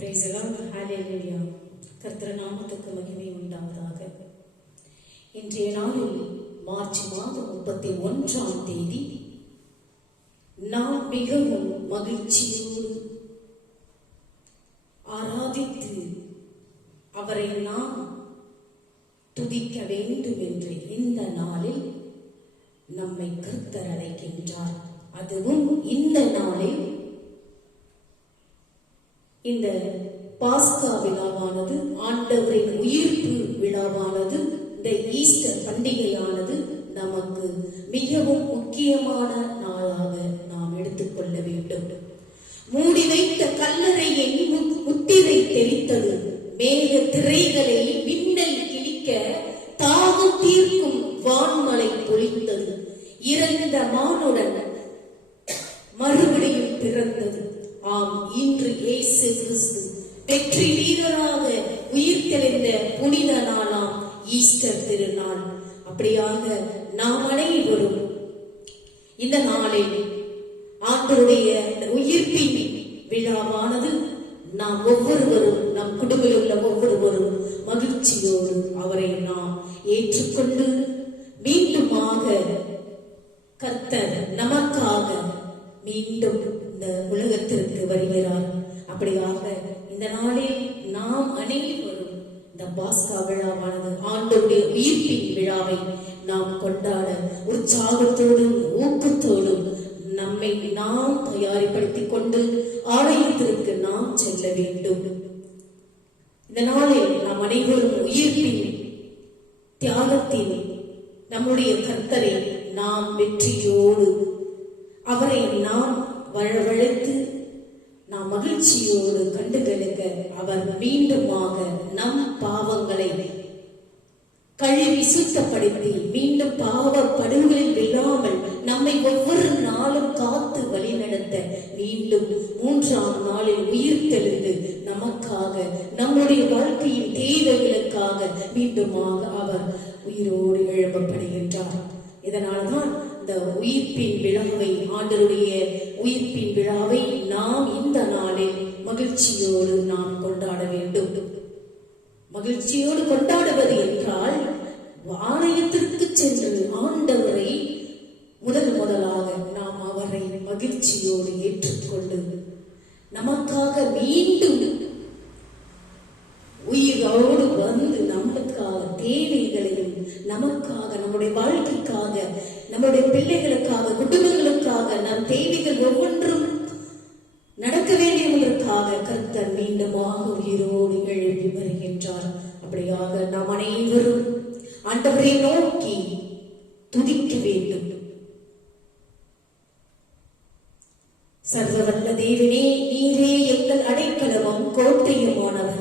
Praise the Lord, ஹalleluya. கர்த்தர் நாமத்துக்கு மகிமை உண்டாவதாக. இன்றைய நாளில் மார்ச் மாதம் 31ஆம் தேதி நாம் மிகவும் மகிழ்ச்சியோடு ஆராதித்து அவரை நாம் துதிக்க வேண்டும் என்று இந்த நாளில் நம்மை கர்த்தர் அழைக்கின்றார். அதுவும் இந்த நாளில் இந்த பாஸ்கா விழாவானது, ஆண்டவரின் உயிர்ப்பு விழாவானது, இந்த ஈஸ்டர் பண்டிகையானது நமக்கு மிகவும் முக்கியமான நாளாக நாம் எடுத்துக்கொள்ள வேண்டும். மூடி வைத்த கல்லறையை முத்திரை தெளித்தது, மேக திரைகளை மின்னல் கிழிக்க தாகம் தீர்க்கும் வான்மலை பொழிந்தது, இறந்த மானுடன் மறுபடியும் பிறந்தது. ஆம், இன்று இயேசு கிறிஸ்து வெற்றி வீரராக உயிர் தெளிந்த புனித நாளாம் ஈஸ்டர் திருநாள். அப்படியாக நாம் அனைவரும் இந்த நாளில் ஆண்டவருடைய உயிர்ப்பின் விழாவானது நாம் ஒவ்வொருவரும், நம் குடும்பத்தில் உள்ள ஒவ்வொருவரும் மகிழ்ச்சியோடு அவரை நாம் ஏற்றுக்கொண்டு மீண்டுமாக கர்த்தர் நமக்காக மீண்டும் இந்த உலகத்திற்கு வருகிறார். அப்படியாக இந்த நாளில் நாம் அனைவரும் இந்த பாஸ்கா விழாவானது, ஆண்டவருடைய உயிர்ப்பின் விழாவை நாம் கொண்டாட உற்சாகத்தோடும் ஊக்கத்தோடும் நம்மை நாம் தயாரிப்படுத்திக் கொண்டு ஆலயத்திற்கு நாம் செல்ல வேண்டும். இந்த நாளில் நாம் அனைவரும் உயிர்ப்பின் தியாகத்தின் நம்முடைய கர்த்தரை நாம் வெற்றியோடு அவரை நாம் வளவழைத்து நாம் மகிழ்ச்சியோடு கண்டுகளிக்க அவர் மீண்டுமாக நம் பாவங்களை கழுவி சுத்தப்படுத்தி மீண்டும் பாவ படுகளில் விழாமல் நம்மை ஒவ்வொரு நாளும் காத்து வழிநடத்த மீண்டும் 3ஆம் நாளில் உயிர் தெளிந்து நமக்காக நம்முடைய வாழ்க்கையின் தேவைகளுக்காக மீண்டுமாக அவர் உயிரோடு எழுப்பப்படுகின்றார். இதனால்தான் இந்த உயிர்ப்பின் விழாவை, ஆண்டவருடைய உயிர்ப்பின் விழாவை நாம் இந்த நாளில் மகிழ்ச்சியோடு நாம் கொண்டாட வேண்டும். மகிழ்ச்சியோடு கொண்டாடுவது என்றால் ஆலயத்திற்கு சென்று ஆண்டவரை முதலாக நாம் அவரை மகிழ்ச்சியோடு ஏற்றுக்கொண்டு நமக்காக மீண்டும் உயிரோடு வந்து நமக்காக தேவைகளையும், நமக்காக நம்முடைய வாழ்க்கைக்காக, நம்முடைய பிள்ளைகளுக்காக, குடும்பங்களுக்காக, நம் தேவைகள் ஒவ்வொன்றும் நடக்க வேண்டியவர்களுக்காக கர்த்தர் மீண்டுமாக உயிரோடு எழுப்பி வருகின்றார். அப்படியாக நாம் அனைவரும் ஆண்டவரை நோக்கி துதிக்க வேண்டும். சர்வவல்ல தேவனே, நீரே எங்கள் அடைக்கலமும் கோட்டையுமானவர்.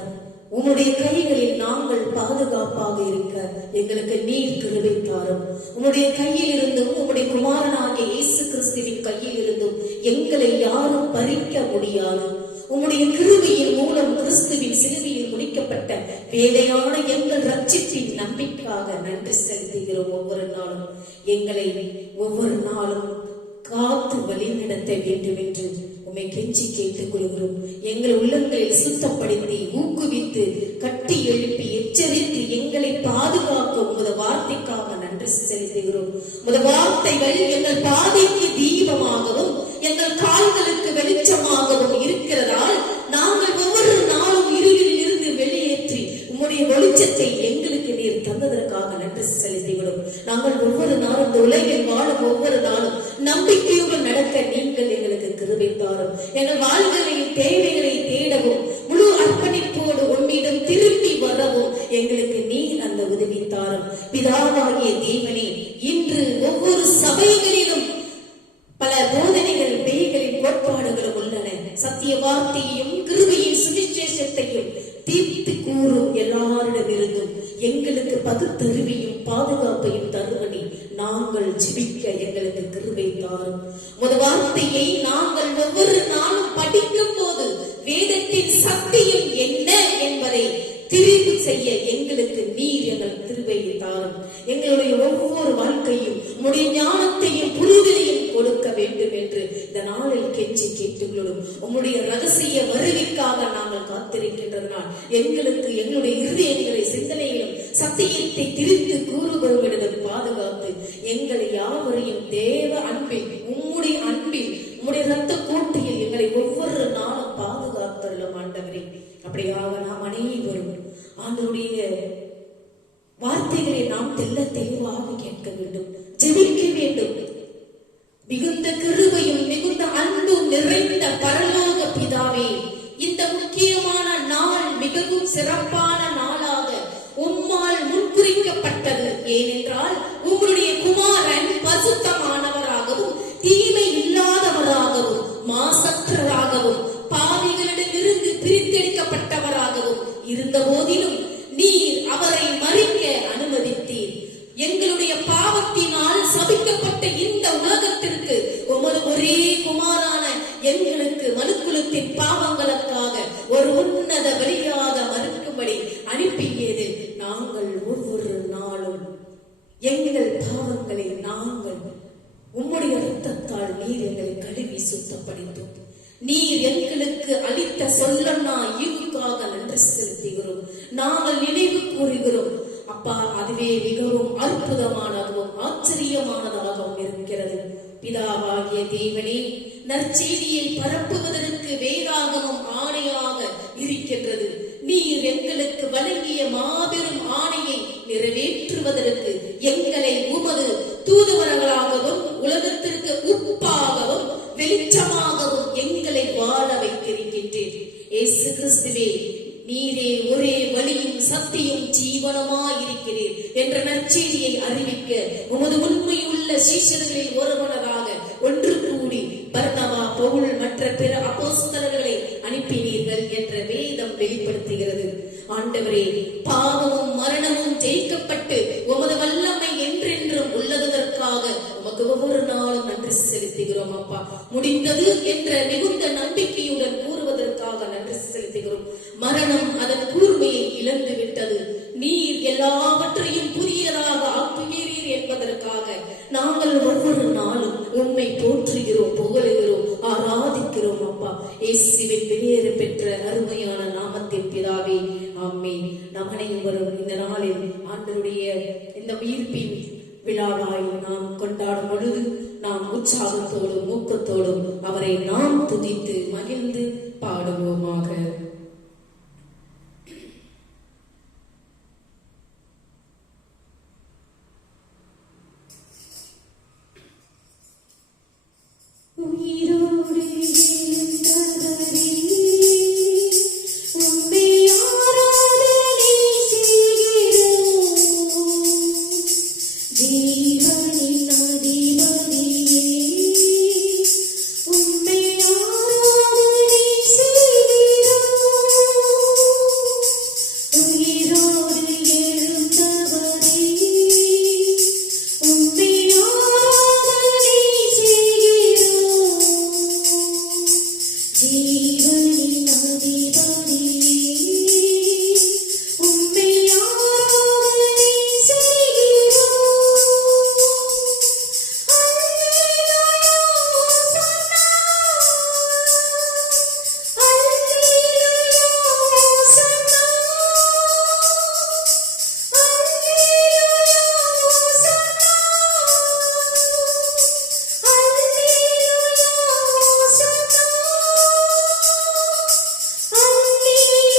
உம்முடைய கைகளில் நாங்கள் பாதுகாப்பாக இருக்க எங்களுக்கு நீர் கிருபை தாரும். உம்முடைய கையில் இருந்தும் உம்முடைய குமாரனாகிய இயேசு கிறிஸ்துவின் கையில் இருந்தும் எங்களை யாரும் பறிக்க முடியாது. உம்முடைய கிருபையின் மூலம் கிறிஸ்துவின் சிலுவையில் முடிக்கப்பட்ட வேலையான எங்கள் ரட்சிப்பின் நம்பிக்கைக்காக நன்றி செலுத்துகிறோம். ஒவ்வொரு நாளும் எங்களை ஒவ்வொரு நாளும் காத்து வழி நடத்த வேண்டும் என்று உம்மை கெஞ்சி கேட்டுக் கொள்கிறோம். எங்கள் உள்ளங்களில் சுத்தப்படுத்தி ஊக்குவித்து கட்டி எழுப்பி எச்சரித்து எங்களை பாதுகாக்கும் உமது வார்த்தைக்காக நன்றி செலுத்துகிறோம். உமது வார்த்தைகள் எங்கள் பாதைக்கு தீபமாகவும் எங்கள் கால்களுக்கு வெளிச்சமாகவும் இருக்கிறதால் நாங்கள் ஒவ்வொரு நாளும் இருளில் இருந்து வெளியேற்றி உம்முடைய வெளிச்சத்தை எங்களுக்கு நீர் தந்ததற்காக நன்றி செலுத்துகிறோம். நாங்கள் ஒவ்வொரு நாளும் இந்த உலகில் வாழும் ஒவ்வொரு நாளும் நம்பிக்கையுடன் நடக்க நீங்கள் எங்களுக்கு கிருபை தாரும். எங்கள் வாழ்க்கையின் தேவைகளை தேடவும் முழு அர்ப்பணிப்போடு உம்மிடம் திரும்பி வரவும் எங்களுக்கு நீர் அந்த உதவி தாரும். பிதாவாகிய தேவனே, இன்று ஒவ்வொரு சபைகளிலும் பல போதனைகள், பேய்களின் கோட்பாடுகளும் உள்ளன. சத்திய வார்த்தையையும் கிருபையின் சுவிசேஷத்தையும் தீர்த்து கூறும் எல்லாரிடமிருந்தும் எங்களுக்கு பகுத்தறிவையும் பாதுகாப்பையும் தருவனே நாங்கள் ஜெபிக்க எங்களுக்கு கிருபை தாரும். உமது வார்த்தையை நாங்கள் ஒவ்வொரு நாளும் படிக்கும் போது வேதத்தின் சத்தியம் என்ன என்பதை தெரிவு செய்ய எங்களுக்கு நீர் எங்கள் கிருபையை தாரும். எங்களுடைய ஒவ்வொரு வாழ்க்கையும் உம்முடைய ஞானத்தையும் புரிதலையும் கொடுக்க வேண்டும் என்று இந்த நாளில் கெஞ்சி கேட்டுள்ளோம். உம்முடைய ரகசிய வருகைக்காக நாங்கள் நாள் காத்திருக்கின்றதனால் எங்களுக்கு எங்களுடைய இருதயங்களை சிந்தனையிலும் சத்தியத்தை திரித்து கூறுகிறவர்களிடம் பாதுகாத்து எங்களை யாவரையும் தேவ அன்பில் உம்முடைய இரத்த கோட்டையில் எங்களை ஒவ்வொரு நாளும் பாதுகாத்தருளும் ஆண்டவரே. அப்படியாக நாம் அனைவரும் ஆண்டவருடைய வார்த்தைகளை நாம் தெளிவாக கேட்க வேண்டும், ஜெபிக்க வேண்டும். மிகுந்த கிருபையும் மிகுந்த அன்பும் நிறைந்த பரலோக பிதாவே, இந்த முக்கியமான நாள் மிகவும் சிறப்பான நாளாக உம்மால் முன்குறிக்கப்பட்டது. ஏனென்றால் உம்முடைய குமாரன் பசுத்தமானவராகவும் தீமை இல்லாதவராகவும் மாசற்றவராகவும் பாவிகளிடமிருந்து பிரித்தெடுக்கப்பட்டவராகவும் இருந்த போதிலும் நீர் அவரை மறிக்க அனுமதித்தீர். எங்களுடைய பாவத்தினால் சபிக்கப்பட்ட இந்த உலகத்திற்கு உமது ஒரே குமாரான எங்களுக்கு மனுக்குலத்தின் பாவங்களுக்காக ஒரு உன்னத பலியாக மறுக்கும்படி அனுப்பியது. நாங்கள் ஒவ்வொரு நாளும் எங்கள் பாவங்களை நாங்கள் உம்முடைய இரத்தத்தால் நீர் எங்களை கழுவி சுத்தப்படுத்தும். நீர் எங்களுக்கு அளித்த சொல்லன்னா ஈவுக்காக நன்றி செலுத்துகிறோம். நாங்கள் நினைவு கூறுகிறோம் அப்பா. அதுவே மிகவும் அற்புதமானதும் ஆச்சரியமானதாகவும் இருக்கிறது. பிதாவாகிய தேவனே, நற்செய்தியை பரப்புவதற்கு வேதாகமம் ஆணையாக இருக்கின்றது. நீர் எங்களுக்கு வழங்கிய மாபெரும் ஆணையை நிறைவேற்றுவதற்கு எங்களை உமது தூதுவர்களாகவும் உலகத்திற்கு உப்பாகவும் வெளிச்சமாகவும் எங்களை வாழ வைத்திருக்கின்றேன். இயேசு கிறிஸ்துவே, நீரே ஒரே வழியும் சத்தியும் ஜீவனமாயிருக்கிறீர் என்ற நற்செய்தியை அறிவிக்க உமது உண்மையுள்ள சீஷர்களில் ஒருவனராக ஒன்று கூடி பர்னபா, பவுல் மற்ற பிற அப்போஸ்தலர்களை அனுப்பினீர்கள் என்ற வேதம் வெளிப்படுத்துகிறது. ஆண்டவரே, பாவமும் மரணமும் ஜெயிக்கப்பட்டு உமது வல்லமை என்றென்றும் உள்ளதற்காக உமக்கு ஒவ்வொரு நாளும் நன்றி செலுத்துகிறோம் அப்பா. முடிந்தது என்ற மிகுந்த நம்பிக்கையுடன் கூறுவதற்காக நன்றி செலுத்துகிறோம். மரணம் அதன் கூர்மையை இழந்து விட்டது. நீர் எல்லாவற்றையும் புதியதாக ஆக்குகிறீர் என்பதற்காக நாங்கள் ஒவ்வொரு நாளும் உம்மை போற்றுகிறோம், புகழுகிறோம், ஆராதிக்கிறோம் அப்பா. இயேசுவின் வெளியேற பெற்ற அருமையான நாமத்தின் பிதாவே, ஆமென். நாம் அனைவரும் இந்த நாளில் ஆண்டவருடைய இந்த உயிர்ப்பின் விழாவாய் நாம் கொண்டாடும் பொழுது நாம் உற்சாகத்தோடும் ஊக்கத்தோடும் அவரை நாம் துதித்து மகிழ்ந்து பாடுவோமாக. உயிரோடு எழுந்தவரே, உம்மை ஆராதனை செய்கிறோம். ஜீவனின் அதிபதியே, உம்மை ஆராதனை செய்கிறோம். உயிரோடு எழுந்தவரே, உம்மை ஆராதனை செய்கிறோம். ஜீவனின் அதிபதியே, உம்மை ஆராதனை செய்கிறோம். அல்லேலூயா, ஹோசன்னா, அல்லேலூயா, ஹோசன்னா, அல்லேலூயா, ஹோசன்னா, அல்லேலூயா, ஹோசன்னா, அல்லேலூயா,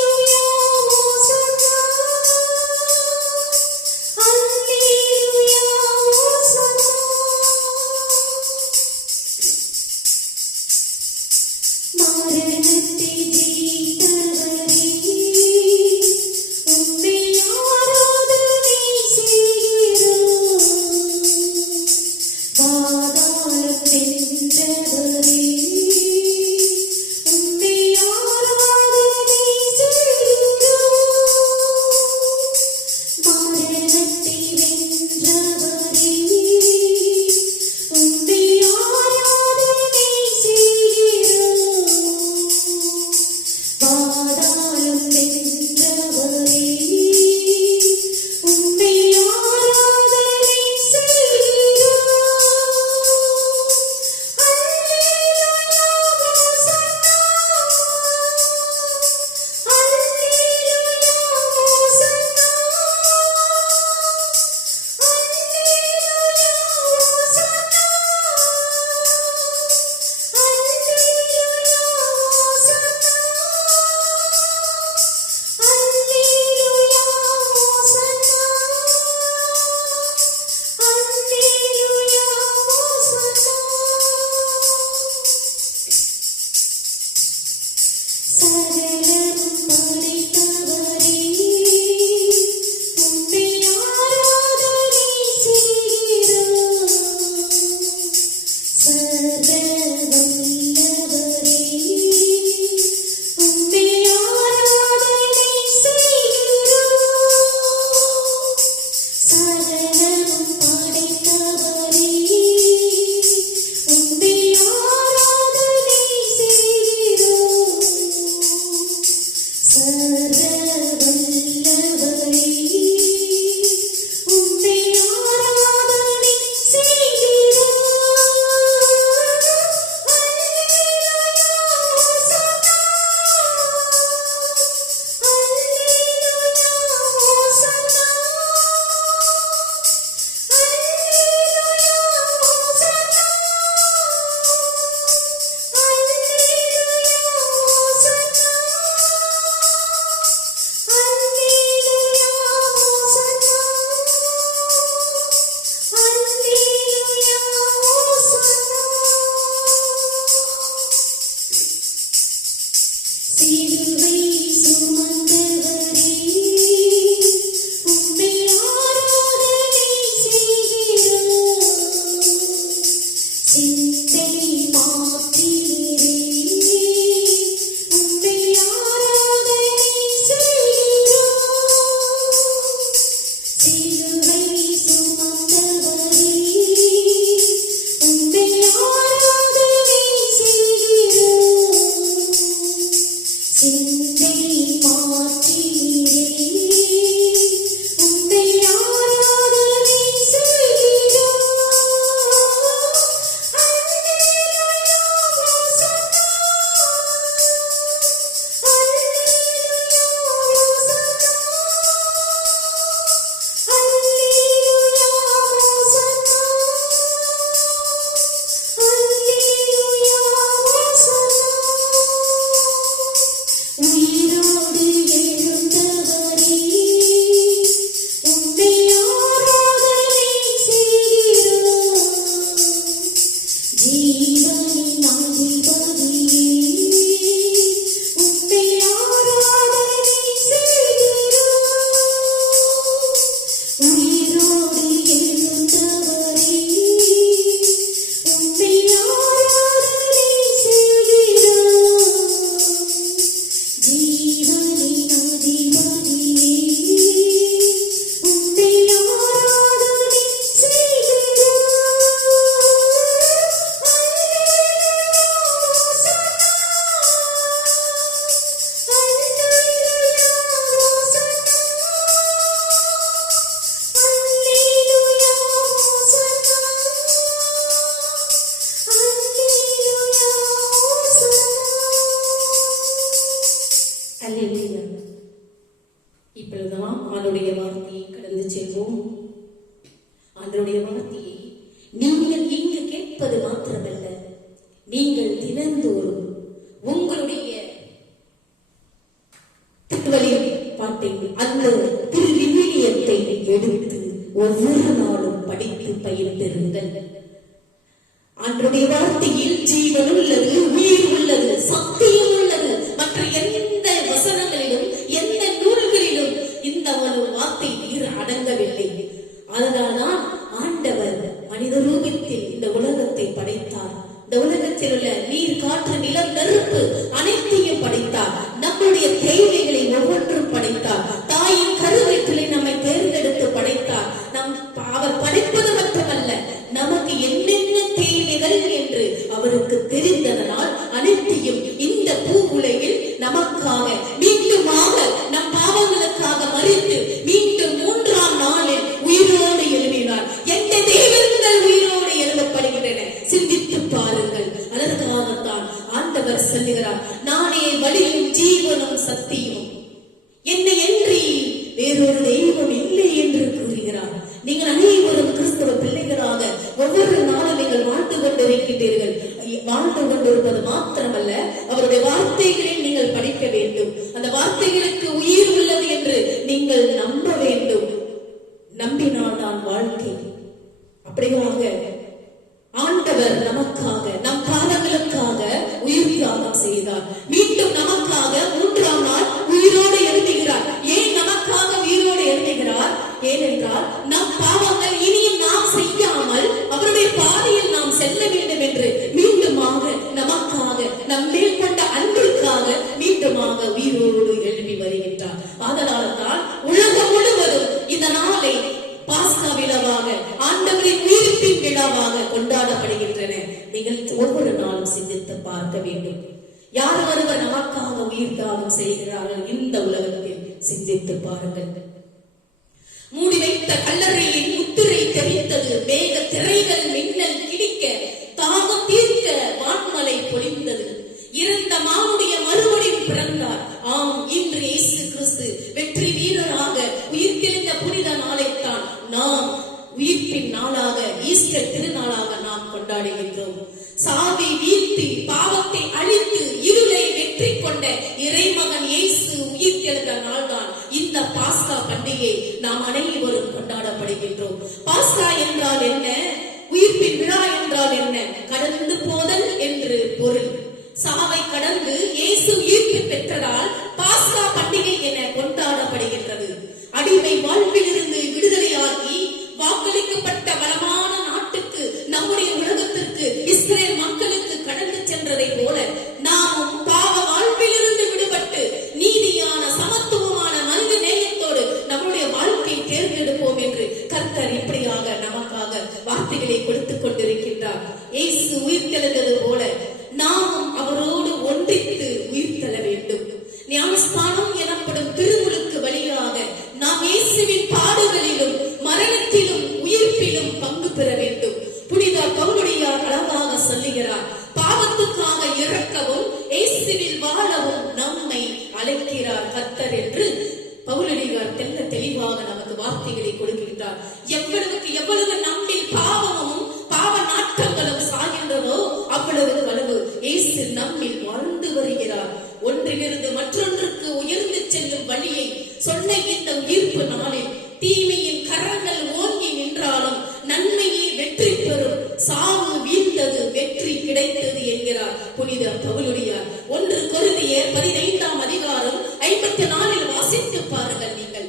இப்பொழுதுதான் ஆண்டவருடைய வார்த்தையை கடந்து செல்வோம். ஆண்டவருடைய வார்த்தையை நீங்கள் இங்கு கேட்பது மாத்திரமல்ல, நீங்கள் தினந்தோறும் உங்களுடைய திருவழிபாட்டை அந்த திருவிவிலியத்தை எடுத்து ஒவ்வொரு நாளும் படித்து பயிர்ந்திருங்கள். ஆண்டவருடைய வார்த்தையில் ஜீவன் உள்ளது, உயிர் உள்ளது, சக்தியும் உள்ளது. மற்ற எந்த வசனங்களிலும் எந்த நூல்களிலும் இந்த ஒரு வார்த்தை நீர் அடங்கவில்லை. அதனால்தான் ஆண்டவர் மனித ரூபத்தில் இந்த உலகத்தை படைத்தார். இந்த உலகத்தில் உள்ள நீர், காற்று, நிலம், நெருப்பு அனைத்தையும் படைத்தார். நம்முடைய தேவைகளை ஒவ்வொன்றும் படைத்தார். தாயின் கருவயிற்றிலே நம்மை தேர்ந்தெடுத்து படைத்தார். அவர் படைப்பது மட்டுமல்ல, நமக்கு என்னென்ன தேவைகள் என்று அவருக்கு தெரிந்ததனால் அனைத்தையும் இந்த பூ உலகில் நமக்காக மீண்டுமாக நம் பாவங்களுக்காக மறித்து மீண்டும் 3ஆம் நாளில் உயிரோடு எழுப்பினார். எந்த தேவர்கள் உயிரோடு எழுப்பப்படுகின்றன சிந்தித்து பாருங்கள். அதற்காகத்தான் ஆண்டவர் சொல்லுகிறார், நானே வழியும் ஜீவனும் சக்தியும், என்னை அன்றி வேறொரு தெய்வம் இல்லை என்று கூறுகிறார். நீங்கள் அனைவரும் கிறிஸ்தவ பிள்ளைகளாக ஒவ்வொரு நாளும் நீங்கள் வாழ்ந்து கொண்டிருக்கின்றீர்கள். வாழ்ந்து கொண்டிருப்பது மாத்திரமல்ல, அவருடைய வார்த்தைகளில் நீங்கள் படிக்க வேண்டும். அந்த வார்த்தைகளுக்கு உயிர் உள்ளது என்று நீங்கள் நம்ப வேண்டும். நம்பினால் தான் வாழ்க்கை. அப்படியாக ஆண்டவர் நமக்காக, நம் பாவங்களுக்காக உயிர் தியாகம் செய்தார். மீண்டும் நமக்காக உயிரோடு எழுப்பி வருகின்றார். அதனால் தான் உலகம் முழுவதும் இந்த நாளை பாஸ்கா விழாவாக, ஆண்டவரின் உயிர்ப்பின் விழாவாக கொண்டாடப்படுகின்றன. நீங்கள் ஒவ்வொரு நாளும் சிந்தித்து பார்க்க வேண்டும். யார் ஒருவர் நமக்காக உயிர் தியாகம் செய்கிறார்கள் இந்த உலகத்தில் சிந்தித்து பாருங்கள். மூடி வைத்த கல்லறையின் முத்திரை தெரிந்தது, மேக திரைகள் மின்னல் கிடிக்க, தாகம் தீர்க்க வான்மலை பொழிந்தது. இறந்த மானுடைய மறுபடியும் பிறந்தார். ஆம், இன்று இயேசு கிறிஸ்து வெற்றி வீரராக உயிர்த்தெழுந்த புனித நாளைத்தான் நாம் உயிர்ப்பின் நாளாக, ஈஸ்டர் திருநாளாக நாம் கொண்டாடுகின்றோம். சாவை வீழ்த்தி பாவத்தை அழித்து இருளை வெற்றி கொண்ட இறைமகன் இயேசு உயிர்த்தெழுந்த நாள்தான் இந்த பாஸ்கா பண்டிகை நாம் அனைவரும் கொண்டாடப்படுகின்றோம். பாஸ்கா என்றால் என்ன? உயிர்ப்பின் விழா என்றால் என்ன? கடந்து போதல் என்று பொருள். சாவை கடந்து இயேசு உயிர்ப்பு பெற்றதால் பாஸ்கா பண்டிகை என கொண்டாடப்படுகின்றது. அடிமை வாழ்விலிருந்து விடுதலையாகி வாக்களிக்கப்பட்ட வளமான நாட்டுக்கு, நம்முடைய உலகத்திற்கு, இஸ்ரேல் மக்களுக்கு கடந்து சென்றதை போல நாமும் பாவ வாழ்விலிருந்து விடுபட்டு நீதியான சமத்துவமான மனித நேயத்தோடு நம்முடைய வாழ்க்கையை தேர்ந்தெடுப்போம் என்று கர்த்தர் இப்படியாக நமக்காக வார்த்தைகளை கொடுத்துக் கொண்டிருக்கின்றார். இயேசு உயிர்த்தெழுந்தது போல நாமும் அவரோடு ஒன்றித்து உயிர்த்தெழ வேண்டும். ஞானஸ்தானம் எனப்படும் திருமுழுக்கு வழியாக நாம் இயேசுவின் பாடுகளிலும் மரணத்திலும் உயிர்ப்பிலும் பங்கு பெற வேண்டும். புனித பவுலடியார் அழகாக சொல்லுகிறார், பாவத்துக்காக இறக்கவும் இயேசுவில் வாழவும் நம்மை அழைக்கிறார் கர்த்தர் என்று பவுலடியார் தெல்ல தெளிவாக நமக்கு வார்த்தைகளை கொடுக்கின்றார். எவ்வளவு நம்மில் பாவமும் பாவ நாட்டங்களும் சாகின்றதோ அவ்வளவு அளவு இயேசு நம்மில் வாழ்ந்து வருகிறார். ஒன்றிலிருந்து மற்றொன்றுக்கு உயர்ந்து செல்லும் வழியை சொன்ன இந்த உயிர்ப்பு நாளில் தீமையின் கரங்கள் ஓங்கி நின்றாலும் நன்மையை வெற்றி பெறும். சாவு வீழ்ந்தது, வெற்றி கிடைத்தது என்கிறார் புனித பவுலடியார். 1 கொரிந்தியர் 15ஆம் அதிகாரம் 54 வாசித்து பாருங்கள். நீங்கள்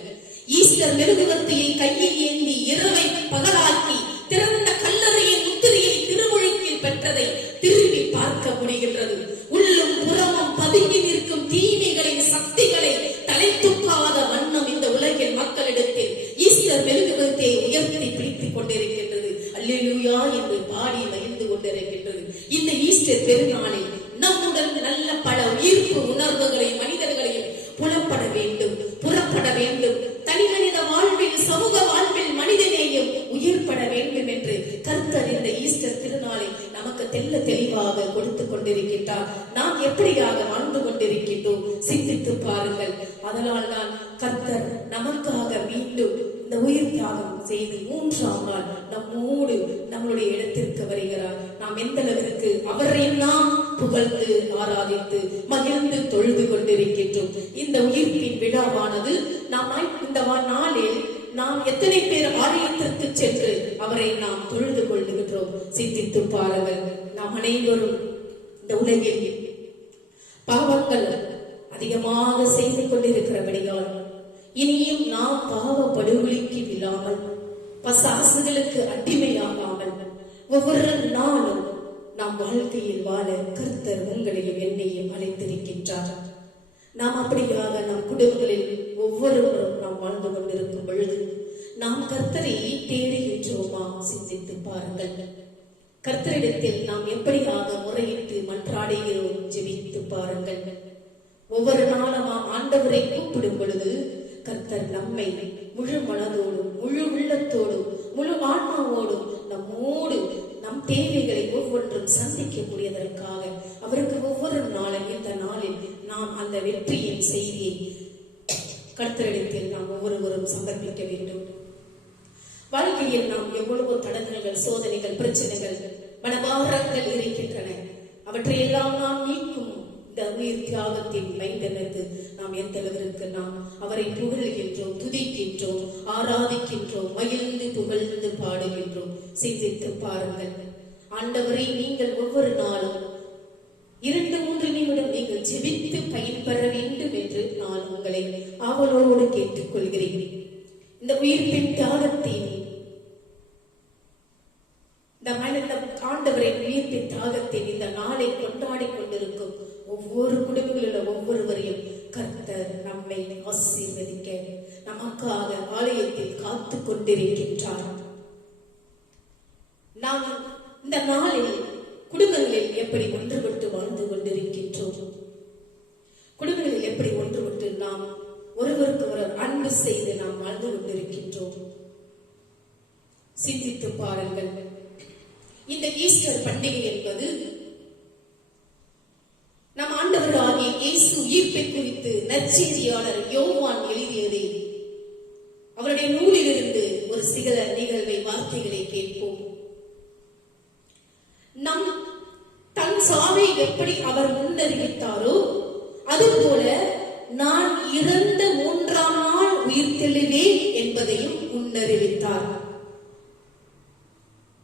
ஈஸ்டர் மெழுகுவர்த்தியை கையில் ஏந்தி இரவை பகலாக்கி திறந்த கல்லறையின் முத்திரையை திருமுழுக்கில் பெற்றதை திரும்பி பார்க்க முடிகின்றது. உள்ளும் புறமும் பதுங்கி நிற்கும் தீமைகளின் சக்திகளை தலை தூக்காத வண்ணம் இந்த உலகில் மக்களிடத்தில் ஈஸ்டர் மெழுகுவர்த்தியை உயர்த்தி பிடித்துக் கொண்டிருக்கின்றது. அல்லேலூயா என்று பாடி மகிழ்ந்து கொண்டிருக்கின்றது. இந்த ஈஸ்டர் பெருநாளில் நம்முடன் நல்ல பல உயிர்ப்பு உணர்வுகளை மனிதர்களையும் புலப்பட வேண்டும், புறப்பட வேண்டும். தனி மனித வாழ்வில், சமூக வாழ்வில் மனிதநேயம் உயிர்ப்பட வேண்டும் என்று கர்த்தர் இந்த ஈஸ்டர் திருநாளை நமக்கு தெல்ல தெளிவாக கொடுத்துக் கொண்டிருக்கின்றார். நாம் எப்படியாக வாழ்ந்து கொண்டிருக்கின்றோம் சிந்தித்து பாருங்கள். அதனால் தான் கர்த்தர் நமக்காக மீண்டும் இந்த உயிர் தியாகம் செய்து 3ஆம் நாள் நம்மோடு நம்முடைய இடத்திற்கு வருகிறார். நாம் எந்த அளவிற்கு அவரை நாம் புகழ்ந்து ஆராதித்து மகிழ்ந்து தொழுது கொண்டிருக்கின்றோம். இந்த உயிர்ப்பின் விழாவானது நாம் இந்த நாளில் நாம் எத்தனை பேர் ஆலயத்திற்கு சென்று அவரை நாம் தொழுது கொள்ளுகின்றோம் சிந்தித்து பாருங்கள். நாம் அனைவரும் இந்த உலகில் பாவங்கள் அதிகமாக செய்து கொண்டிருக்கிறபடியால் இனியும் நாம் பாவ படுகொலிக்கு விழாமல், பசாசுகளுக்கு அடிமையாகாமல் ஒவ்வொரு நாளும் நாம் வாழ்க்கையில் வாழ கர்த்தர் உங்களையும் என்னையும் அழைத்திருக்கின்றார். நாம் அப்படியாக நம் குடும்பங்களில் ஒவ்வொருவரும் நாம் வாழ்ந்து கொண்டிருக்கும் பொழுது நாம் கர்த்தரை தேடுகின்றோமா சிந்தித்து பாருங்கள். கர்த்தரிடத்தில் நாம் எப்படியாக முறையிட்டு மன்றாடுகிறோம் ஜெபித்து பாருங்கள். ஒவ்வொரு நாளும் ஆண்டவரை கூப்பிடும் பொழுது கர்த்தர் நம்மை முழு மனதோடும் முழு உள்ளத்தோடும் முழு ஆன்மாவோடும் நம்மோடு நம் தேவைகளை ஒவ்வொன்றும் சந்திக்கக்கூடியதற்காக அவருக்கு ஒவ்வொரு நாளும் இந்த நாளில் நாம் அந்த வெற்றியின் செய்தியை கர்த்தரிடத்தில் நாம் ஒவ்வொருவரும் சமர்ப்பிக்க வேண்டும். வாழ்க்கையில் நாம் எவ்வளவோ தடங்கல்கள், சோதனைகள், பிரச்சனைகள், மனபாரங்கள் இருக்கின்றன. அவற்றையெல்லாம் நாம் நீக்கும் இந்த உயிர் தியாகத்தின் மைந்தனுக்கு நாம் எந்த அளவிற்கு நாம் அவரை புகழ்கின்றோம், துதிக்கின்றோம், ஆராதிக்கின்றோம், மகிழ்ந்து புகழ்ந்து பாடுகின்றோம் சிந்தித்து பாருங்கள். ஆண்டவரை நீங்கள் ஒவ்வொரு நாளும் 2-3 நிமிடம் நீங்கள் ஜெபித்து பயன்பெற வேண்டும் என்று நான் உங்களை ஆவலோடு கேட்டுக் கொள்கிறேன். இந்த உயிர்ப்பின் தியாகத்தின் இந்த ஆண்டவரின் உயிர்ப்பின் தியாகத்தின் இந்த நாளை கொண்டாடி கொண்டிருக்கும் ஒவ்வொரு குடும்பங்களில் ஒவ்வொருவரையும் நம்மை ஆசீர்வதிக்க நமக்காக ஆலயத்தில் காத்து கொண்டிருக்கின்றார். நாம் இந்த நாளில் குடும்பங்களில் எப்படி ஒன்றுபட்டு வாழ்ந்து கொண்டிருக்கின்றோம்? குடும்பங்களில் எப்படி ஒன்றுபட்டு நாம் ஒருவருக்கு ஒருவர் அன்பு செய்து நாம் வாழ்ந்து கொண்டிருக்கின்றோம்? சிந்தித்து பாருங்கள். இந்த ஈஸ்டர் பண்டிகை என்பது நம் ஆண்டவராகிய இயேசு உயிர்ப்பை குறித்து நற்செய்தியாளர் யோவான் எழுதியதை அவருடைய நூலிலிருந்து ஒரு சில நிகழ்வை வார்த்தைகளை கேட்போம். நம் தன் சாவை எப்படி அவர் முன்னறிவித்தாரோ அதுபோல நான் இறந்த 3ஆம் நாள் உயிர்த்தெழுவேன் என்பதையும் முன்னறிவித்தார்.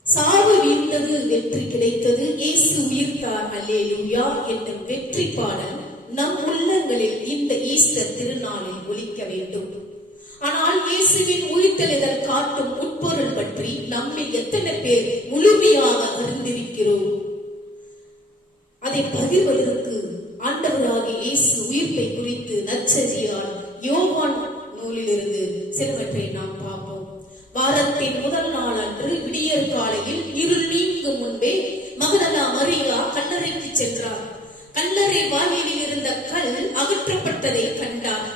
சாவு வீழ்ந்தது, வெற்றி கிடைத்தது, இயேசு உயிர்த்தார், அல்லேலூயா என்னும் வெற்றி பாடல் நம் உள்ளங்களில் இந்த ஈஸ்டர் திருநாளில் ஒலிக்க வேண்டும். ஆனால் இயேசுவின் உயிர்த்தெழுதல் காட்டும் உட்பொருள் பற்றி நம்மில் எத்தனை பேர் முழுமையாக அறிந்திருக்கிறோம்? அதை பகிர்வதற்கு ஆண்டவராகிய இயேசு உயிர்ப்பை குறித்து நற்செய்தியால் யோவான் நூலிலிருந்து சிலவற்றை நாம் பார்ப்போம். வாரத்தின் முதல் நாள் அன்று விடியற் காலையில் இருள் நீங்கும் முன்பே மகதலா மரியா கல்லறைக்கு சென்றார். கல்லறை வாயிலில் இருந்த கல் அகற்றப்பட்டதை கண்டார்.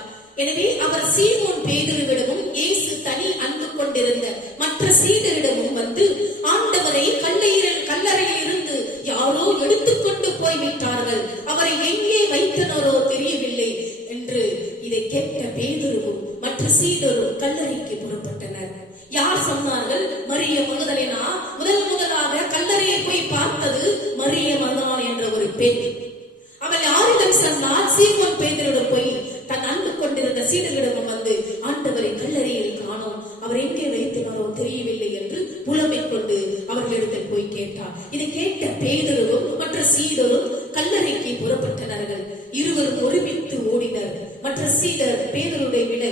எனவே அவர் சீமோன் பேதுருவிடமும் இயேசு தனி அன்பு கொண்டிருந்த மற்ற சீடரிடமும் வந்து, ஆண்டவரை கல்லறையில் இருந்து யாரோ எடுத்துக்கொண்டு போய்விட்டார்கள், அவரை எங்கே வைத்தனரோ தெரியவில்லை என்று இதை கேட்ட பேதுருவும் மற்ற சீடரும் கல்லறைக்கு புறப்பட்டனர். யார் சொன்னார்கள்? மரிய மகதலேனா. முதலாக கல்லறையை போய் பார்த்தது மரிய மகதலேனா என்ற ஒரு பெண். அவள் யாரிடம் சொன்னால்? சீமோன் பேதுருவிடம் போய் தன் அன்பு கொண்டிருந்த சீடர்களிடம் வந்து, ஆண்டவரை கல்லறையில் காணோம், அவர் எங்கே வைத்தனரோ தெரியவில்லை என்று புலம்பிக் கொண்டு அவர்களிடத்தில் போய் கேட்டார். இதை கேட்ட பேதுருவும் மற்ற சீடரும் கல்லறைக்கு புறப்பட்டனர்கள். இருவரும் ஒருமித்து ஓடினர். மற்ற சீடர் பேதுருவை விட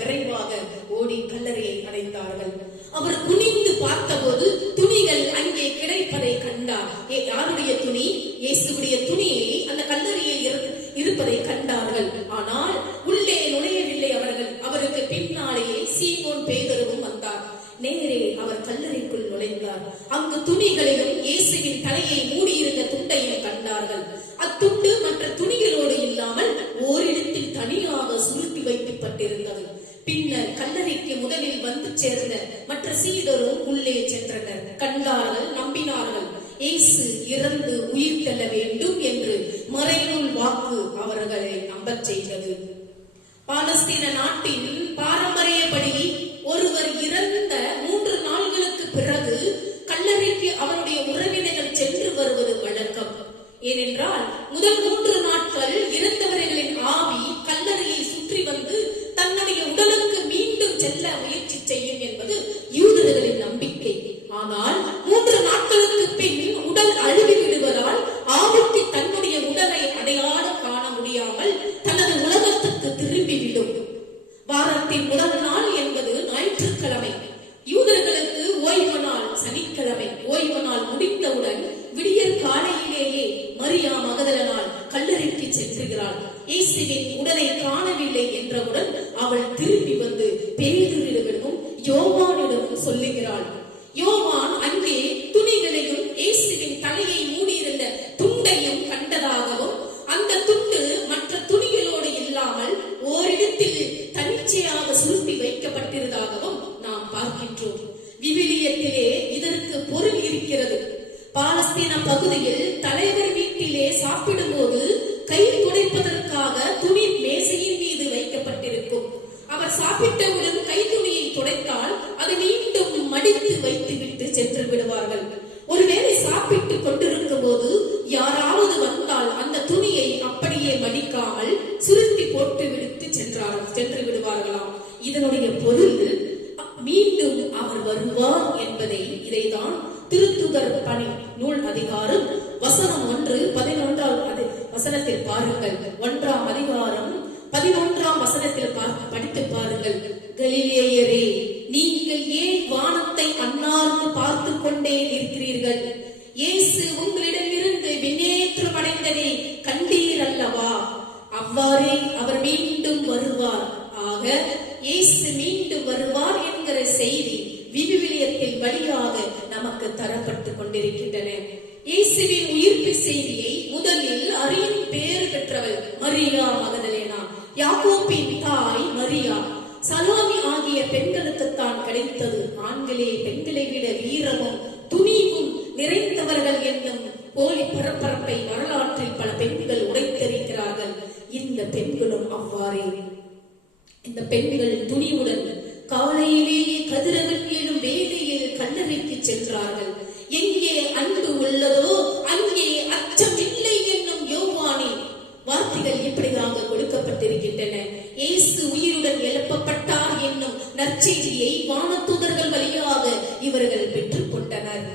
விரைவாக ஓடி கல்லறையை அடைந்தார்கள். அவர் குனிந்து பார்த்தபோது துணிகள் அங்கே கிடைப்பதை கண்டார். யாருடைய துணி? இயேசுடைய துணியை அந்த கல்லறையில் இருப்பதை கண்டார்கள். ஆனால் உள்ளே நுழையவில்லை அவர்கள். அவருக்கு பின்னாலேயே சீமோன் பேதுருவும் வந்தார். நேரே அவர் கல்லறைக்குள் நுழைந்தார். அங்கு துணிகளிலும் இயேசுவின் தலையை மூடியிருந்த துண்டையும் கண்டார்கள். அத்துண்டு மற்ற துணிகளோடு இல்லாமல் ஓரிடத்தில் தனியாக சுருட்டி வைக்கப்பட்டிருந்தது. பின்னர் கல்லறைக்கு முதலில் வந்து சேர்ந்த மற்ற சீடரும் உள்ளே சென்றனர். கண்டார்கள், நம்பினார்கள். இயேசு இறந்து உயிர் தெள்ள வேண்டும் என்று மறைநூல் வாக்கு அவர்களை நம்பச் செய்தது. பாலஸ்தீன நாட்டின் பாரம்பரியப்படி ஒருவர் இறந்த 3 நாள்களுக்கு பிறகு கல்லறைக்கு அவருடைய உறவினர்கள் சென்று வருவது வழக்கம். ஏனென்றால் முதல் 3 நாட்கள் இறந்தவர்களின் ஆவி கல்லறையை சுற்றி வந்து தன்னுடைய உடலுக்கு மீண்டும் செல்ல முயற்சி செய்யும் என்பது யூதர்களின் நம்பிக்கை. ஆனால் 3 நாட்களுக்கு பின் உடல் அழுவி விடுவதால் ஆவிக்கு தன்னுடைய உடலை அடையாளம் காண முடியாமல் தனது உலகத்துக்கு திரும்பிவிடும். வாரத்தின் முதல் நாள் என்பது ஞாயிற்றுக்கிழமை. யூதர்களுக்கு ஓய்வு நாள் சனிக்கிழமை. ஓய்வு நாள் முடிந்தவுடன் விடியற் காலையிலேயே மரியா மகதலேனாள் கல்லறைக்கு சென்றுகிறாள். இயேசுவின் உடலை காணவில்லை என்றவுடன் அவள் திரும்பி வந்து பேதுருவிடமும் யோவானிடமும் சொல்லுகிறாள். யோவான் அங்கே துணிகளையும் இயேசுவின் தலையை மூடியிருந்த துண்டையும் கண்டதாகவும், அந்த துண்டு மற்ற துணிகளோடு இல்லாமல் ஓரிடத்தில் தனிச்சையாக சுருட்டி வைக்கப்பட்டிருந்ததாகவும் நாம் பார்க்கின்றோம். விவிலியத்திலே இதற்கு பொருள் இருக்கிறது. பாலஸ்தீன பகுதியில் தலைவர் வீட்டிலே சாப்பிடும்போது கை துடைப்பதற்காக துணி மேசையின் மீது வைக்கப்பட்டிருக்கும். அவர் சாப்பிட்டவுடன் கை துணியை துடைத்தால் அதை மீண்டும் மடித்து வைத்துவிட்டு சென்று விடுவார்கள். ஒருவேளை சாப்பிட்டுக் கொண்டிருக்கும் போது யாராவது வந்தால் அந்த துணியை அப்படியே மடிக்காமல் சுருட்டி போட்டு விடுத்து சென்று விடுவார்களாம். இதனுடைய பொருள் மீண்டும் அவர் வருவார் என்பதை இதைதான் திருத்துதர் பணி நூல் அதிகாரம் வசனம் 1:11 வசனத்தில் பாருங்கள். 1ஆம் அதிகாரம் 11ஆம் வசனத்தில் படித்து பாருங்கள். கலிலேயரே, நீங்கள் ஏன் வானத்தை அண்ணார்ந்து பார்த்து கொண்டே இருக்கிறீர்கள்? இயேசு உங்களிடமிருந்து விண்ணேற்றம் அடைந்ததை கண்டீர் அல்லவா? அவ்வாறே அவர் மீண்டும் வருவார். ஆக இயேசு மீண்டும் வருவார் என்கிற செய்தி விவிலியத்தின் வழியாக நமக்கு தரப்பட்டு கொண்டிருக்கின்றன. இயேசுவின் உயிர்ப்பு செய்தியை முதலில் அறியும் பேறு பெற்றவள் மரியா மகதலேனா, யாக்கோபின் தாய் மரியா. சலோமி ஆகிய பெண்களுக்குத்தான் கிடைத்தது ஆண்களே பெண்களை விட வீரமும் துணிவும் நிறைந்தவர்கள் என்னும் போலி பரபரப்பை வரலாற்றில் பல பெண்கள் உடைத்தெறிக்கிறார்கள். இந்த பெண்களும் அவ்வாறே. இந்த பெண்கள் துணிவுடன் காலையிலேயே கதிரவன் எழும் வேளையில் கல்லறைக்கு சென்றார்கள். எங்கே அன்பு உள்ளதோ அங்கே அச்சம் இல்லை என்னும் யோவானின் வார்த்தைகள் இப்படியாக கொடுக்கப்பட்டிருக்கின்றன. இயேசு உயிருடன் எழுப்பப்பட்டார் என்னும் நற்செய்தியை வானதூதர்கள் வழியாக இவர்கள் பெற்றுக் கொண்டனர்.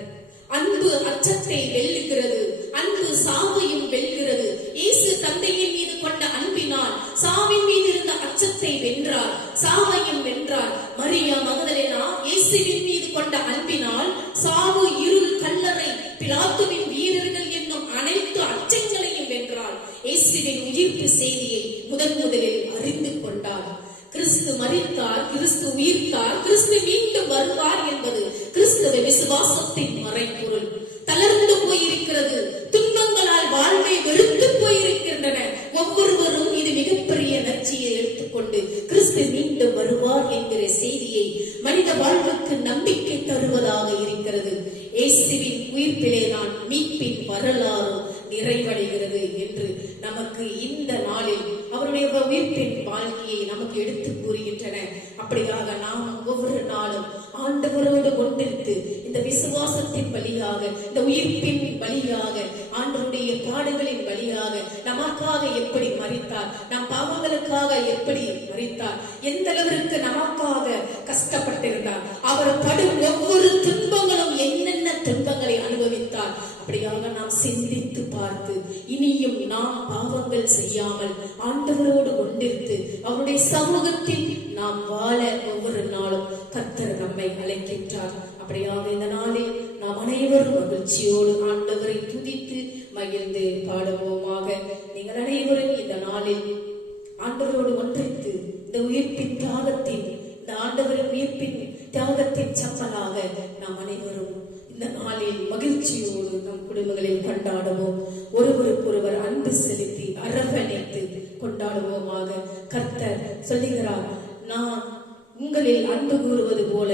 அன்பு அச்சத்தை வெல்லுகிறது, அன்பு சாவையும் வெல்கிறது. இயேசு தந்தையின் மீது கொண்ட அன்பினால் சாவின் மீது இருந்த அச்சத்தை வென்றார், சாவையும் வென்றார். மரியா மகதலேனா இயேசுவின் மீது கொண்ட அன்பினால் சாவு, இருள், கல்லறை, பிலாத்துவின் வீரர்கள் என்னும் அனைத்து அச்சங்களையும் வென்றார். இயேசுவின் உயிர்ப்பு செய்தியை முதலில் அறிந்து கொண்டார். கிறிஸ்து மரித்தார், கிறிஸ்து உயிர்த்தார், கிறிஸ்து மீண்டும் வருவார் என்பது கிறிஸ்தவ விசுவாசத்தின் மறைபொருள். தளர்ந்து போயிருக்கிறது, துன்பங்களால் வாழ்வை வெறுத்து போயிருக்கின்றன. ஒவ்வொருவரும் இது மிகப்பெரிய நற்செய்தியை எடுத்துக்கொண்டு கிறிஸ்து மீண்டும் வருவார் என்கிற செய்தியை மனித வாழ்வுக்கு நம்பிக்கை தருவதாக இருக்கிறது. இயேசுவின் உயிர்ப்பிலே நான் மீட்பின் வரலாறு நிறைவடைகிறது என்று நமக்கு இந்த நாளில் அவருடைய உயிர்ப்பின் வாழ்க்கையை நமக்கு எடுத்து கூறுகின்றன. அப்படியாக நாம் ஒவ்வொரு நாளும் ஆண்டவரோடு கொண்டிருத்து இந்த விசுவாசத்தின் வழியாக, இந்த உயிர்ப்பின் வழியாக, ஆண்டவருடைய பாடுகளின் வழியாக நமக்காக எப்படி மரித்தார், நம் பாவங்களுக்காக எப்படி மரித்தார், எந்த அளவிற்கு நமக்காக கஷ்டப்பட்டிருந்தார், அவர் படும் ஒவ்வொரு துன்பங்களும் என்னென்ன துன்பங்களை அனுபவித்தார். அப்படியாக நாம் சிந்தித்து பார்த்து இனியும் நாம் பாவங்கள் செய்யாமல் ஆண்டவரோடு கொண்டிருத்து அவருடைய சமூகத்தில் நாம் வாழ ஒவ்வொரு நாளும் கர்த்தர் நம்மை அழைக்கின்றார். அப்படியாக இந்த நாளில் நாம் அனைவரும் மகிழ்ச்சியோடு ஆண்டவரை துதித்து மகிழ்ந்து பாடுவோமாக. நீங்கள் அனைவரும் இந்த நாளில் ஆண்டவரோடு ஒன்றித்து இந்த உயிர்ப்பின் தியாகத்தின், இந்த ஆண்டவரின் உயிர்ப்பின் தியாகத்தின் சம்பளாக நாம் அனைவரும் இந்த நாளில் மகிழ்ச்சியோடு நம் குடும்பங்களில் கொண்டாடுவோம். ஒருவருக்கொருவர் அன்பு செலுத்தி அரவணைத்து கொண்டாடுவோமாக. கர்த்தர் சொல்லுகிறார், நான் உங்களில் அன்பு கூறுவது போல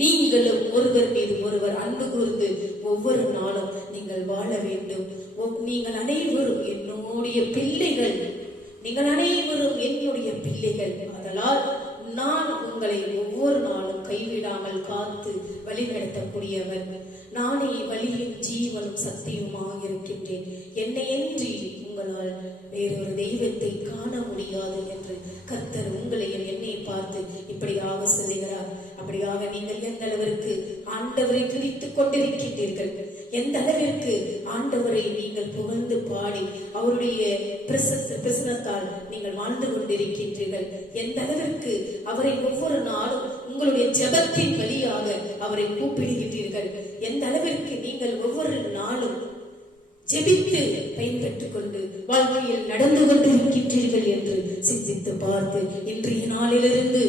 நீங்களும் ஒருவர் மீது ஒருவர் அன்பு கூர்ந்து ஒவ்வொரு நாளும் நீங்கள் வாழ வேண்டும். நீங்கள் அனைவரும் என்னுடைய பிள்ளைகள், நீங்கள் அனைவரும் என்னுடைய பிள்ளைகள். அதனால் நான் உங்களை ஒவ்வொரு நாளும் கைவிடாமல் காத்து வழிநடத்தக்கூடியவர். நானே வழியும் ஜீவனும் சத்தியமாக இருக்கின்றேன். என்னையன்றி உங்களால் வேறொரு தெய்வத்தை காண முடியாது என்று கர்த்தர் உங்களையும் என்னை பார்த்து இப்படியாக சொல்லுகிறார். அப்படியாக நீங்கள் எந்த அளவிற்கு ஆண்டவரை துதித்துக் கொண்டிருக்கின்றீர்கள், எந்த அளவிற்கு ஆண்டவரை நீங்கள் புகழ்ந்து பாடி அவருடைய பிரசனத்தால் நீங்கள் வாழ்ந்து கொண்டிருக்கின்றீர்கள், எந்த அளவிற்கு அவரை ஒவ்வொரு நாளும் உங்களுடைய ஜெபத்தின் வழியாக அவரை கூப்பிடுகின்றீர்கள், எந்த அளவிற்கு நீங்கள் ஒவ்வொரு நாளும் ஜெபித்து பயன்பெற்றுக் கொண்டு வாழ்க்கையில் நடந்து கொண்டிருக்கின்றீர்கள் என்று சிந்தித்து பார்த்து இன்றைய நாளிலிருந்து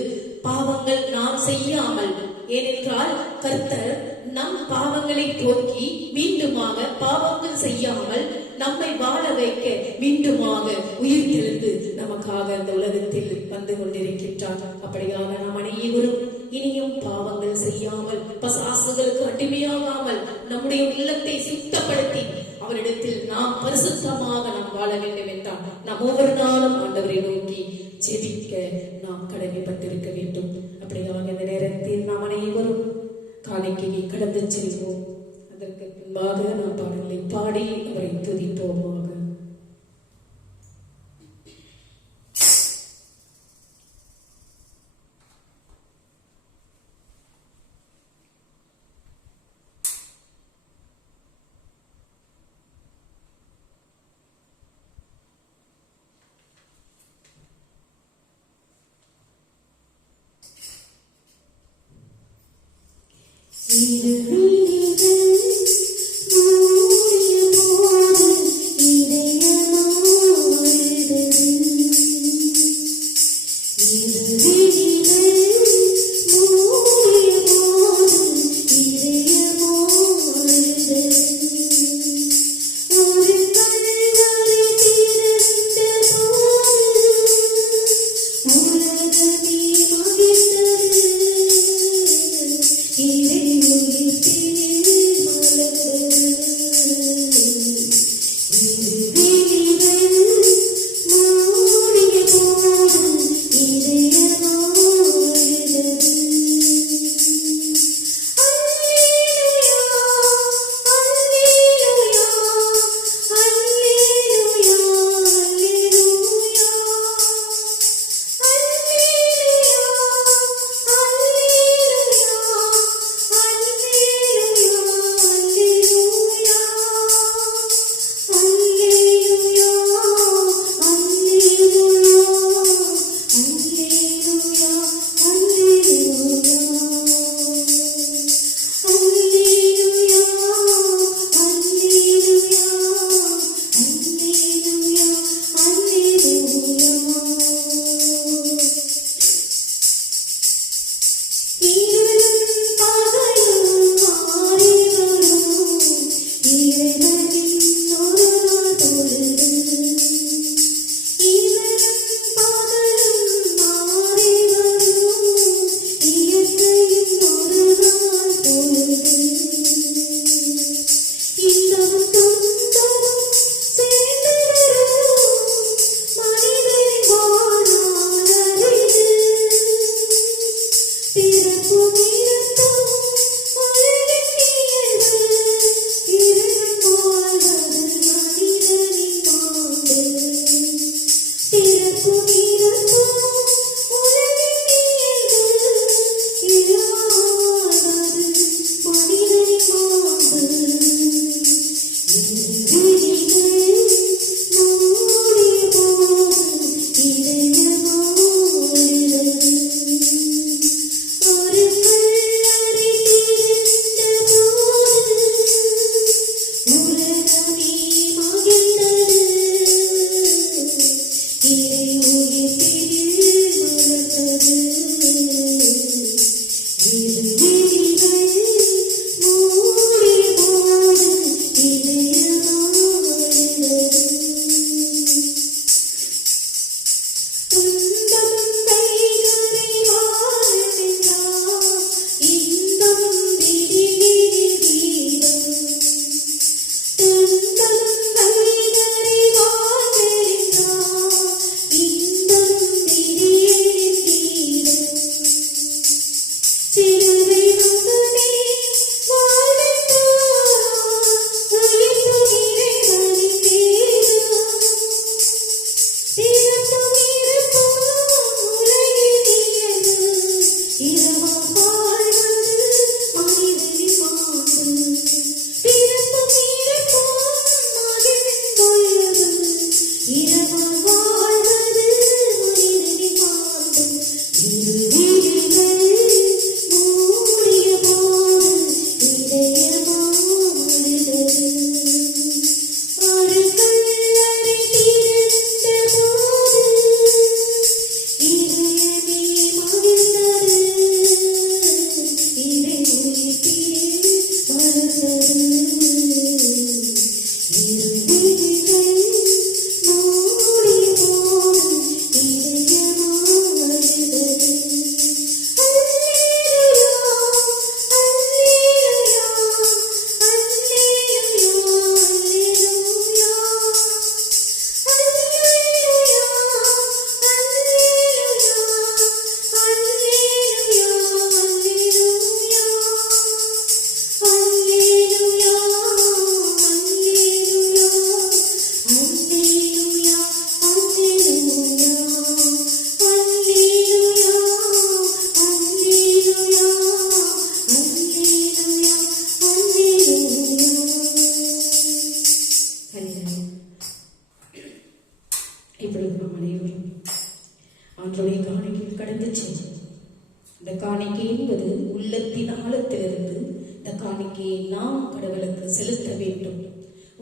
பாவங்கள் நாம் செய்யாமல், ஏனென்றால் கர்த்தர் நம் பாவங்களை போக்கி மீண்டுமாக பாவங்கள் செய்யாமல் நம்மை வாழ வைக்க மீண்டுமாக உயிர் தெழுந்து நமக்காக இந்த உலகத்தில் வந்து கொண்டிருக்கின்றார். அப்படியாக நாம் அனைவரும் இனியும் பாவங்கள் செய்யாமல், பசாசுகளுக்கு அடிமையாகாமல் நம்முடைய உள்ளத்தை சுத்தப்படுத்தி அவரிடத்தில் நாம் பரிசுத்தமாக நாம் வாழ வேண்டும் என்றால் நாம் ஒவ்வொரு நாளும் ஆண்டவரை நோக்கி ஜெபிக்க நாம் கடமைப்பட்டிருக்க வேண்டும். அப்படியாக இந்த நேரத்தில் நாம் அனைவரும் காணிக்கையை கடந்து செல்வோம். அதற்கு பின்பாக நாம் பாடல்களை பாடி அவரை துதிப்போமாக. இதயமானது இந்த காணிக்கை என்பது உள்ளத்தின் ஆழத்திலிருந்து இந்த காணிக்கையை நாம் கடவுளுக்கு செலுத்த வேண்டும்.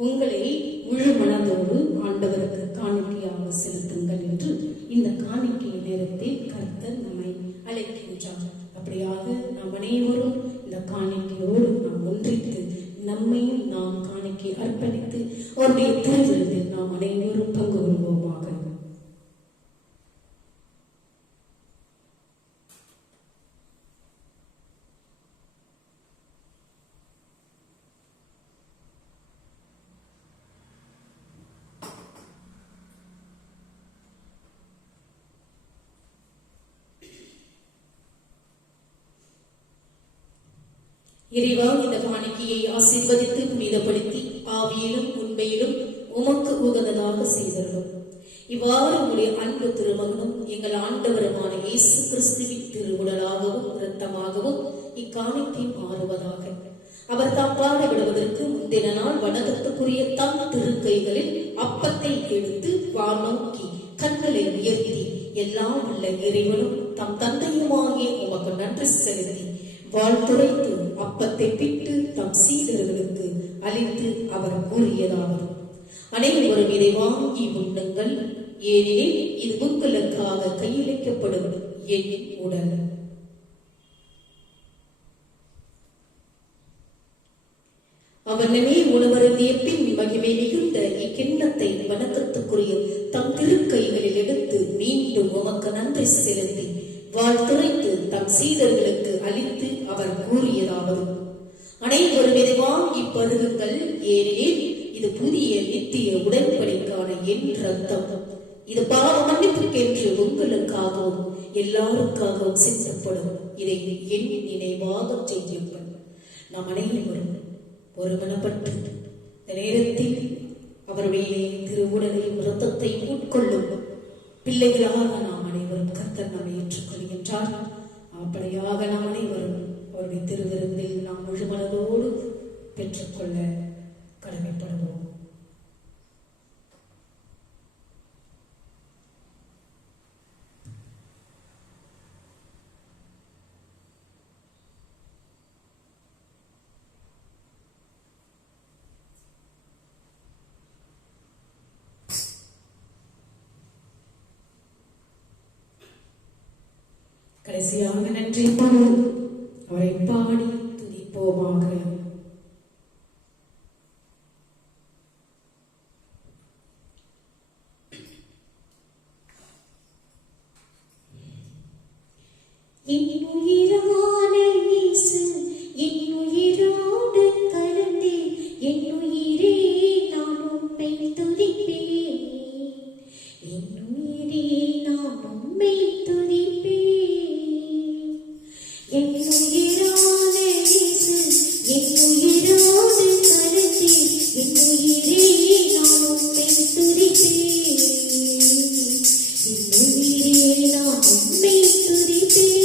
உங்களை முழு மனதோடு ஆண்டவருக்கு காணிக்கையாக செலுத்துங்கள் என்று இந்த காணிக்கை நேரத்தில் கர்த்தர் நம்மை அழைக்கின்றார். அப்படியாக நாம் அனைவரும் இந்த காணிக்கையோடு நாம் ஒன்றித்து நம்மையும் நாம் காணிக்கை அர்ப்பணித்து அவருடைய திருவிழத்தில் நாம் அனைவரும் பங்கு கொள்வோமாக. இறைவா, இந்த காணிக்கையை ஆசீர்வதித்து புனிதப்படுத்தி ஆவியிலும் உண்மையிலும் உமக்கு உகந்ததாக செய்தருளும். இவ்வாறு உங்களுடைய அன்பு திருமகனும் எங்கள் ஆண்டவருமான இயேசு கிறிஸ்துவின் திருவுடலாகவும் இரத்தமாகவும் இக்காணிக்கை மாறுவதாக. அவர் தாம் பாடுபடுவதற்கு முந்தின நாள் வணக்கத்துக்குரிய தம் திருக்கைகளில் அப்பத்தை எடுத்து வானோக்கி கண்களை உயர்த்தி எல்லாம் உள்ள இறைவனும் தம் தந்தையுமாகிய உமக்கு நன்றி செலுத்தி வாழ்த்துரைத்து அப்பத்தை பிட்டு தம் சீடர்களுக்கு அளித்து அவர் கூறியதாவது: அனைவரும் இதை வாங்கி உண்ணுங்கள், ஏனெனில் இது உங்களுக்காக கையளிக்கப்படும் என் உடல். அவனமே உணவருந்திய பின் மகிமை மிகுந்த இக்கிண்ணத்தை வணக்கத்துக்குரிய தம் திருக்கைகளில் எடுத்து மீண்டும் உமக்கு நன்றி செலுத்தி வாழ்த்துரைத்து தம் சீடர்களுக்கு அளித்து அவர் கூறியதாவது: அனைவரும் இதை வாங்கி பருகுங்கள், ஏனெனில் இது புதிய நித்திய உடன்படிக்கான என் ரத்தம். இது பாவ மன்னிப்புக்கென்று உங்களுக்காகவும் எல்லாருக்காகவும் சிந்தப்படும். இதை என் நினைவாக செய்யுங்கள். நாம் அனைவரும் ஒருமனப்பட்டு இந்த நேரத்தில் அவருடைய திருவுடலையும் இரத்தத்தையும் உட்கொள்ளும் பிள்ளைகளாக நாம் அனைவரும் கர்த்தர் நம்மை ஏற்றுக்கொள்கின்றார். அப்படியாக நாம் அனைவரும் அவருடைய திருவிருந்தில் நாம் முழுமனதோடு பெற்றுக்கொள்ள கடமைப்படுவோம். கடைசியாக நன்றி அவரை பாடி துதிப்போமாக. என் உயிரான இயேசு என் உயிரோடு கலந்தே என் உயிரே நான் உம்மை துதிப்பேன். என் உயிரே நான் உம்மை துதிப்பேன். என் உயிரான இயேசு என் உயிரோடு கலந்தே என் உயிரே நான் உம்மை துதிப்பேன். என் உயிரே நான் உம்மை துதிப்பேன்.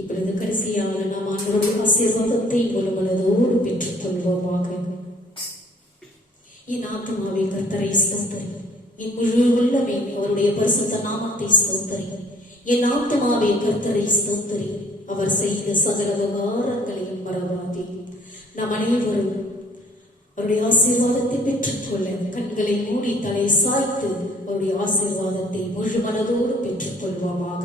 இப்பொழுது கடைசியாக நாம் ஆண்டவருடைய ஆசீர்வாதத்தை மனதோடு பெற்றுக் கொள்வோமாக. என் ஆத்துமாவே கர்த்தரை ஸ்தோத்திரி, என் முழு உள்ளமே அவருடைய பரிசுத்த நாமத்தை ஸ்தோத்திரி. என் ஆத்துமாவே கர்த்தரை ஸ்தோத்திரி, அவர் செய்த சகல உபகாரங்களையும் மறவாதே. நாம் அனைவரும் அவருடைய ஆசீர்வாதத்தை பெற்றுக்கொள்ள கண்களை மூடி தலை சாய்த்து அவருடைய ஆசீர்வாதத்தை முழு மனதோடு பெற்றுக் கொள்வோமாக.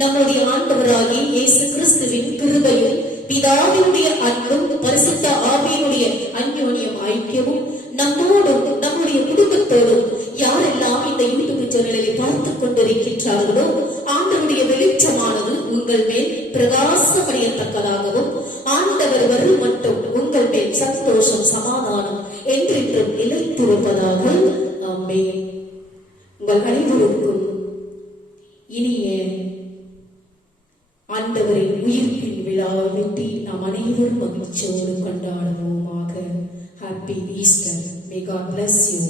நம்முடைய ஆண்டவராகிய இயேசு கிறிஸ்துவின் கிருபையும் பிதாவினுடைய அன்பும் பரிசுத்த ஆவியினுடைய அன்யோன்யம் ஐக்கியமும் நம்மோடும் நம்முடைய குடும்பத்தோடும் யாரெல்லாம் இந்த யூடியூப் சேனலை பார்த்துக் கொண்டிருக்கின்றார்களோ ஆண்டவருடைய வெளிச்சமானது உங்கள் மேல் பிரகாசமடையத்தக்கதாகவும் ஆண்டவர் வரும் மட்டும் உங்கள் மேல் சந்தோஷம் சமாதானம் என்றென்றும் நிலைத்திருப்பதாக. ஆமென். உங்கள் அனைவருக்கும் இனிய ஆண்டவரின் உயிர்ப்பின் விழாவை வெட்டி நாம் அனைவரும் மகிழ்ச்சியோடு கொண்டாடுவோமாக. Happy Easter. May God bless you.